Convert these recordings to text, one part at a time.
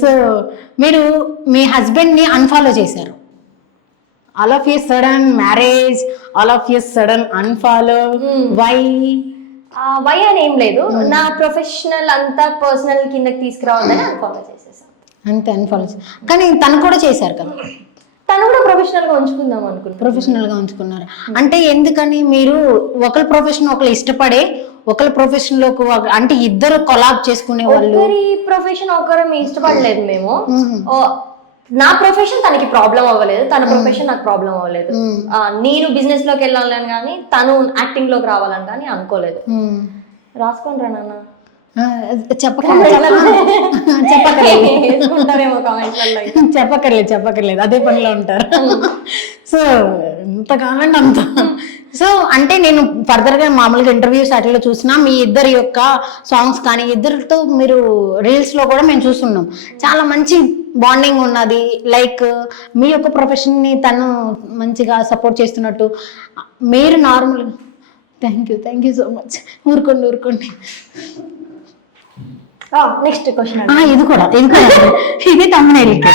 So మీరు మీ హస్బెండ్ని unfollow చేశారు, all of you sudden marriage, all of you sudden unfollow, why? Why అని ఏం లేదు, నా ప్రొఫెషనల్ అంతా పర్సనల్ కిందకి తీసుకురావద్దని అన్ఫాలో చేసేసాను అంతే. అన్ఫాలో కానీ తను కూడా చేశారు కదా, తను కూడా ప్రొఫెషనల్ గా ఉంచుకుందాం అనుకున్నాను. ప్రొఫెషనల్ గా ఉంచుకున్నారు అంటే ఎందుకని? మీరు ఒకరి ప్రొఫెషన్ ఒకరు ఇష్టపడే ఒకరి ప్రొఫెషన్ లోకి అంటే ఇద్దరు కొలాబ్ చేసుకునే వాళ్ళు. ఒకరి ప్రొఫెషన్ ఒకరు ఇష్టపడలేదు మేము. నా ప్రొఫెషన్ తనకి ప్రాబ్లం అవ్వలేదు, తన ప్రొఫెషన్ నాకు ప్రాబ్లం అవ్వలేదు. నేను బిజినెస్ లోకి వెళ్ళాలని కానీ తను యాక్టింగ్ లోకి రావాలని కానీ అనుకోలేదు. రాసుకోండి రా నాన్న. చెప్పక్కర్లేదు అదే పనిలో ఉంటారు. సో ఎంత కావాలంటే అంత. సో అంటే నేను ఫర్దర్ గా మామూలుగా ఇంటర్వ్యూస్ అట్లా చూసినా మీ ఇద్దరి యొక్క సాంగ్స్ కానీ ఇద్దరితో మీరు రీల్స్ లో కూడా మేము చూస్తున్నాం, చాలా మంచి బాండింగ్ ఉన్నది. లైక్ మీ యొక్క ప్రొఫెషన్ ని తను మంచిగా సపోర్ట్ చేస్తున్నట్టు మీరు normal. Thank you so much. ఊరుకోండి. Next question. ఇది కూడా ఇది తమ్మునేలికే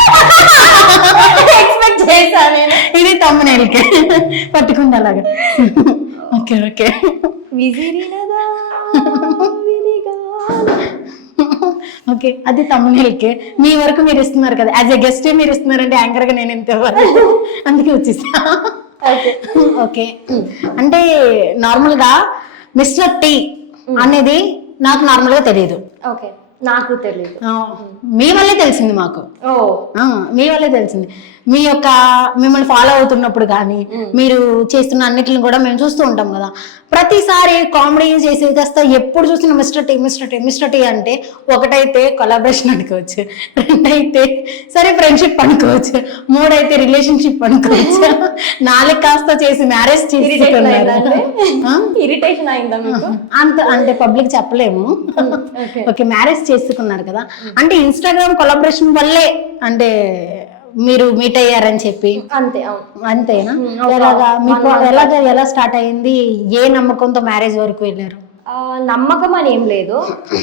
ఎక్స్పెక్ట్ చేశాను నేను. ఇది తమ్మునేలికే పట్టుకుంది అలాగా. ఓకే ఓకే అది తమ్మునేలికే. మీ వరకు మీరు ఇస్తున్నారు కదా, యాజ్ ఎ గెస్ట్ మీరు ఇస్తున్నారంటే యాంకర్ గా నేను ఎంత ఇవ్వాలి, అందుకే వచ్చేసా. ఓకే అంటే నార్మల్ గా మిస్టర్ టీ అనేది నాకు నార్మల్ గా తెలియదు. ఓకే నాకు తెలియదు, మీ వల్లే తెలిసింది మాకు. మీ వల్లే తెలిసింది. మీ యొక్క మిమ్మల్ని ఫాలో అవుతున్నప్పుడు కానీ మీరు చేస్తున్న అన్నిటిని కూడా మేము చూస్తూ ఉంటాం కదా. ప్రతిసారి కామెడీ చేసేది కాస్త ఎప్పుడు చూసిన మిస్టర్ టీ అంటే ఒకటైతే కొలాబరేషన్ అనుకోవచ్చు, రెండైతే సరే ఫ్రెండ్షిప్ అనుకోవచ్చు, మూడైతే రిలేషన్షిప్ అనుకోవచ్చు, నాలుగు కాస్త చేసి మ్యారేజ్ ఇరిటేషన్ అయిందా అంత అంటే పబ్లిక్ చెప్పలేము. ఓకే మ్యారేజ్ చేసుకున్నారు కదా, అంటే ఇన్స్టాగ్రామ్ కొలాబరేషన్ వల్లే అంటే మీరు మీట్ అయ్యారని చెప్పి అంతేనా? ఎలా స్టార్ట్ అయింది? ఏ నమ్మకంతో మ్యారేజ్ వరకు వెళ్ళారు? నమ్మకం అని ఏం లేదు,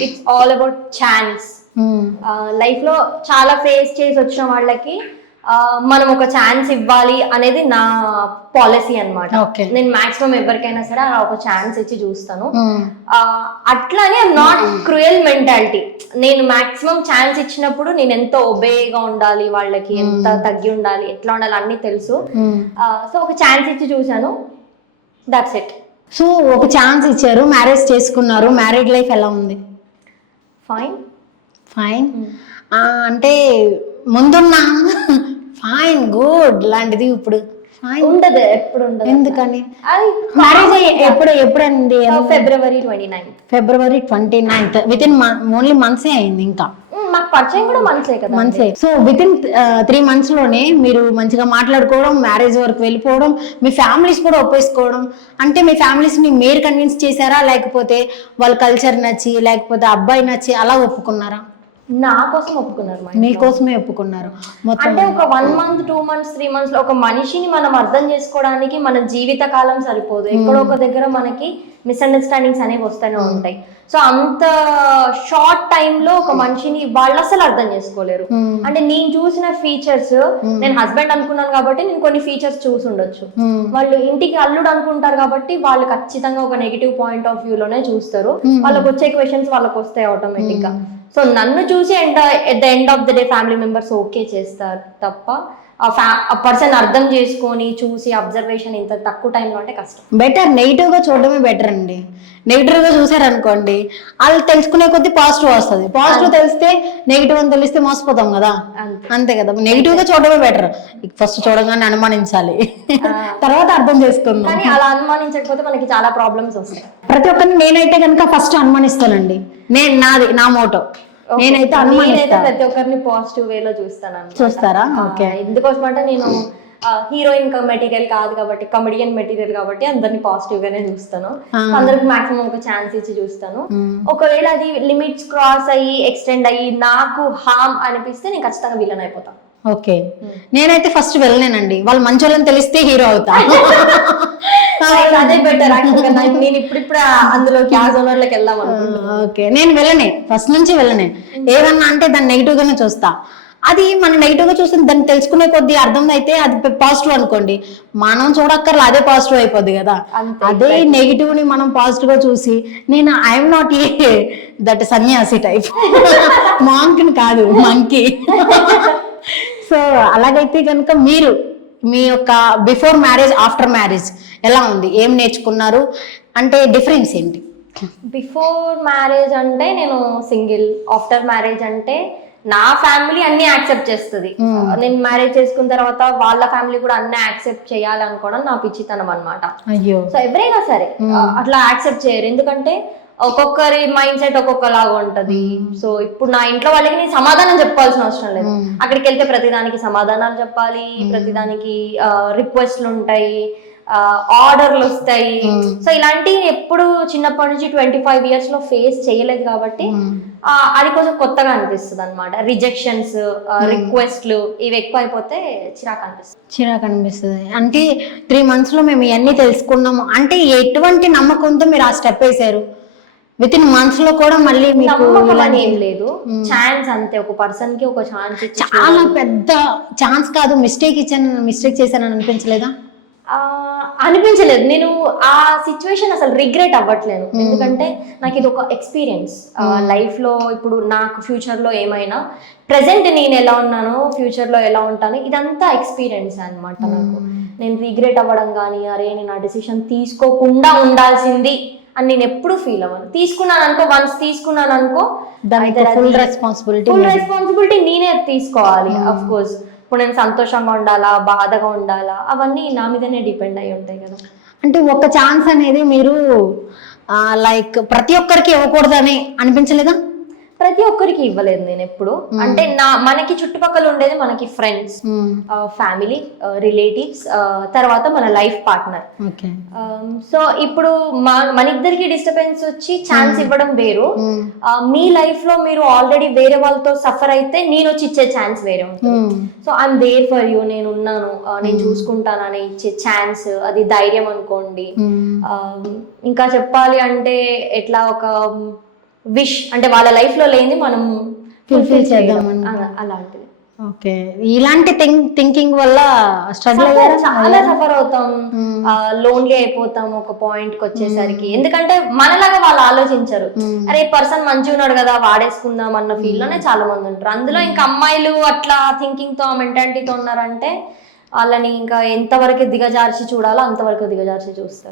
it's all about chance. Life లో చాలా ఫేస్ చేసి వచ్చిన వాళ్ళకి మనం ఒక ఛాన్స్ ఇవ్వాలి అనేది నా పాలసీ అన్నమాట. నేను మాక్సిమం ఎవరికైనా సరే అలా ఒక ఛాన్స్ ఇచ్చి చూస్తాను. అట్లానే ఐఎమ్ నాట్ క్రూయల్ మెంటాలిటీ. నేను మాక్సిమం ఛాన్స్ ఇచ్చినప్పుడు నేను ఎంత ఒబేగా ఉండాలి, వాళ్ళకి ఎంత తగ్గి ఉండాలి, ఎట్లా ఉండాలి అన్ని తెలుసు. సో ఒక ఛాన్స్ ఇచ్చి చూసాను, దట్స్ ఇట్. సో ఒక ఛాన్స్ ఇచ్చారు, మ్యారేజ్ చేసుకున్నారు. మ్యారీడ్ లైఫ్ ఎలా ఉంది? ఫైన్ అంటే ముందున్న ఫైన్ గుడ్ లాంటిది ఇప్పుడు ఉండదు, ఎప్పుడు ఉండదు. ఎందుకని? మ్యారేజ్ ఎప్పుడండి? ఫిబ్రవరి 29th. విత్ ఇన్ ఓన్లీ మంత్సే అయింది. ఇంకా మాకు పరిచయం కూడా మంత్సే. సో విత్ ఇన్ 3 months లోనే మీరు మంచిగా మాట్లాడుకోవడం, మ్యారేజ్ వరకు వెళ్ళిపోవడం, మీ ఫ్యామిలీస్ కూడా ఒప్పేసుకోవడం. అంటే మీ ఫ్యామిలీస్ ని మీరు కన్విన్స్ చేశారా, లేకపోతే వాళ్ళ కల్చర్ నచ్చి, లేకపోతే అబ్బాయి నచ్చి అలా ఒప్పుకున్నారా? నా కోసం ఒప్పుకున్నారు, మీకోసమే ఒప్పుకున్నారు. అంటే ఒక 1 month 2 months 3 months లో ఒక మనిషిని మనం అర్థం చేసుకోవడానికి మన జీవిత కాలం సరిపోదు. ఎక్కడో ఒక దగ్గర మనకి మిస్అండర్స్టాండింగ్స్ అనేవి వస్తూనే ఉంటాయి. సో అంత షార్ట్ టైమ్ లో ఒక మనిషిని వాళ్ళు అసలు అర్థం చేసుకోలేరు. అంటే నేను చూసిన ఫీచర్స్, నేను హస్బెండ్ అనుకున్నాను కాబట్టి నేను కొన్ని ఫీచర్స్ చూసి ఉండొచ్చు, వాళ్ళు ఇంటికి అల్లుడు అనుకుంటారు కాబట్టి వాళ్ళు ఖచ్చితంగా ఒక నెగిటివ్ పాయింట్ ఆఫ్ వ్యూ లోనే చూస్తారు. వాళ్ళకి వచ్చే క్వశ్చన్స్ వాళ్ళకి వస్తాయి ఆటోమేటిక్ గా. సో నన్ను చూసి at the end of the day family members okay చేస్తారు తప్ప ఆ పర్సన్ అర్థం చేసుకొని చూసి అబ్జర్వేషన్ ఇంత తక్కువ టైంలో అంటే కష్టం. బెటర్ నెగిటివ్ గా చూడడమే బెటర్ అండి. నెగిటివ్ గా చూసారనుకోండి, వాళ్ళు తెలుసుకునే కొద్ది పాజిటివ్ వస్తుంది. పాజిటివ్ తెలిస్తే నెగిటివ్ అని తెలిస్తే మోసపోతాం కదా, అంతే కదా. నెగిటివ్ గా చూడడమే బెటర్. ఫస్ట్ చూడగానే అనుమానించాలి, తర్వాత అర్థం చేసుకుందాం. కానీ అలా అనుమానించకపోతే మనకి చాలా ప్రాబ్లమ్స్ వస్తాయి. ప్రతి ఒక్కరిని నేనైతే కనుక ఫస్ట్ అనుమానిస్తానండి. నా మోటో నేనైతే ప్రతి ఒక్కరిని పాజిటివ్ వేలో చూస్తారా? ఓకే. ఎందుకోసం అంటే నేను హీరోయిన్ మెటీరియల్ కాదు కాబట్టి, కమెడియన్ మెటీరియల్ కాబట్టి అందరిని పాజిటివ్ గానే చూస్తాను. అందరికి మాక్సిమం ఒక ఛాన్స్ ఇచ్చి చూస్తాను. ఒకవేళ అది లిమిట్స్ క్రాస్ అయ్యి ఎక్స్టెండ్ అయ్యి నాకు హార్మ్ అనిపిస్తే నేను ఖచ్చితంగా విలన్ అయిపోతాను. ఓకే, నేనైతే ఫస్ట్ వెళ్ళలేనండి, వాళ్ళు మంచి వాళ్ళని తెలిస్తే హీరో అవుతా. అదే బెటర్. నేను ఇప్పుడు అందులోకి ఆ జోనర్లోకి వెళ్దాం అనుకుంటున్నాను. ఓకే, నేను వెళ్ళనే, ఫస్ట్ నుంచి వెళ్ళనే. ఏదన్నా అంటే దాన్ని నెగిటివ్ గానే చూస్తా. అది మనం నెగిటివ్ గా చూస్తే దాన్ని తెలుసుకునే కొద్ది అర్థం అయితే అది పాజిటివ్ అనుకోండి, మనం చూడక్కర్లా అదే పాజిటివ్ అయిపోద్ది కదా. అంతే, అదే నెగిటివ్ ని మనం పాజిటివ్ గా చూసి, నేను ఐఎమ్ నాట్ ఏ దట్ సన్యాసి టైప్, మాంకిని కాదు, మంకీ. సో అలాగైతే కనుక మీరు మీ యొక్క బిఫోర్ మ్యారేజ్ ఆఫ్టర్ మ్యారేజ్ ఎలా ఉంది, ఏం నేర్చుకున్నారు, అంటే డిఫరెన్స్ ఏంటి? బిఫోర్ మ్యారేజ్ అంటే నేను సింగిల్, ఆఫ్టర్ మ్యారేజ్ అంటే నా ఫ్యామిలీ అన్ని యాక్సెప్ట్ చేస్తుంది. నేను మ్యారేజ్ చేసుకున్న తర్వాత వాళ్ళ ఫ్యామిలీ కూడా అన్ని యాక్సెప్ట్ చేయాలనుకోవడం నా పిచ్చితనం అనమాట. అయ్యో. సో ఎవరైనా సరే అట్లా యాక్సెప్ట్ చేయరు, ఎందుకంటే ఒక్కొక్కరి మైండ్ సెట్ ఒక్కొక్కలాగా ఉంటది. సో ఇప్పుడు నా ఇంట్లో వాళ్ళకి నేను సమాధానం చెప్పాల్సిన అవసరం లేదు. అక్కడికి వెళ్తే ప్రతిదానికి సమాధానాలు చెప్పాలి, ప్రతిదానికి రిక్వెస్ట్లు ఉంటాయి, ఆర్డర్లు వస్తాయి. సో ఇలాంటివి ఎప్పుడు చిన్నప్పటి నుంచి 25 years లో ఫేస్ చేయలేదు కాబట్టి అది కొంచెం కొత్తగా అనిపిస్తుంది అనమాట. రిజెక్షన్స్, రిక్వెస్ట్లు ఇవి ఎక్కువ అయిపోతే చిరాకు అనిపిస్తుంది. అంటే 3 months లో మేము ఇవన్నీ తెలుసుకున్నాము అంటే ఎటువంటి నమ్మకంతో మీరు ఆ స్టెప్ వేసారు? విత్ ఇన్ మంత్స్ లో కూడా మళ్ళీ మీకు ఏం లేదు, ఛాన్స్ అంతే. ఒక పర్సన్ కి ఒక ఛాన్స్, చాలా పెద్ద ఛాన్స్ కాదు, మిస్టేక్ చేశానని అనిపించలేదా? అనిపించలేదు. నేను ఆ సిచ్యువేషన్ అసలు రిగ్రెట్ అవ్వట్లేదు, ఎందుకంటే నాకు ఇది ఒక ఎక్స్పీరియన్స్ లైఫ్ లో. ఇప్పుడు నాకు ఫ్యూచర్ లో ఏమైనా, ప్రెసెంట్ నేను ఎలా ఉన్నానో ఫ్యూచర్ లో ఎలా ఉంటానో, ఇదంతా ఎక్స్పీరియన్స్ అన్నమాట నాకు. నేను రిగ్రెట్ అవ్వడం కానీ, అరే నేను ఆ డెసిషన్ తీసుకోకుండా ఉండాల్సింది అని నేను ఎప్పుడు ఫీల్ అవ్వను. తీసుకున్నాను అనుకో, వన్స్ తీసుకున్నాను అనుకో, ఫుల్ రెస్పాన్సిబిలిటీ నేనే తీసుకోవాలి. అఫ్ కోర్స్ ఇప్పుడు నేను సంతోషంగా ఉండాలా, బాధగా ఉండాలా, అవన్నీ నా మీదనే డిపెండ్ అయి ఉంటాయి కదా. అంటే ఒక ఛాన్స్ అనేది మీరు లైక్ ప్రతి ఒక్కరికి ఇవ్వకూడదని అనిపించలేదా? ప్రతి ఒక్కరికి ఇవ్వలేదు నేను ఎప్పుడు. అంటే మనకి చుట్టుపక్కల ఉండేది మనకి ఫ్రెండ్స్, ఫ్యామిలీ, రిలేటివ్స్, తర్వాత మన లైఫ్ పార్ట్నర్. సో ఇప్పుడు మన ఇద్దరికి డిస్టర్బెన్స్ వచ్చి ఛాన్స్ ఇవ్వడం వేరు. మీ లైఫ్ లో మీరు ఆల్రెడీ వేరే వాళ్ళతో సఫర్ అయితే నేను వచ్చి ఇచ్చే ఛాన్స్ వేరే ఉంటుంది. So I'm there for you, నేను ఉన్నాను, నేను చూసుకుంటానని ఇచ్చే ఛాన్స్, అది ధైర్యం అనుకోండి. ఇంకా చెప్పాలి అంటే ఎట్లా ఒక విష్, అంటే వాళ్ళ లైఫ్ లో లేని మనం ఫుల్ఫిల్ చేద్దాం అలాంటిది. ఓకే, ఇలాంటి థింకింగ్ వల్ల చాలా సఫర్ అవుతాం, లోన్లీ అయిపోతాం ఒక పాయింట్ కి వచ్చేసరికి. ఎందుకంటే మనలాగా వాళ్ళు ఆలోచించరు, అరే పర్సన్ మంచిగా ఉన్నాడు కదా వాడేసుకుందాం అన్న ఫీల్ లోనే చాలా మంది ఉంటారు. అందులో ఇంకా అమ్మాయిలు అట్లా థింకింగ్ తో, మెంటాలిటీతో ఉన్నారంటే వాళ్ళని ఇంకా ఎంతవరకు దిగజార్చి చూడాలో అంతవరకు దిగజార్చి చూస్తారు.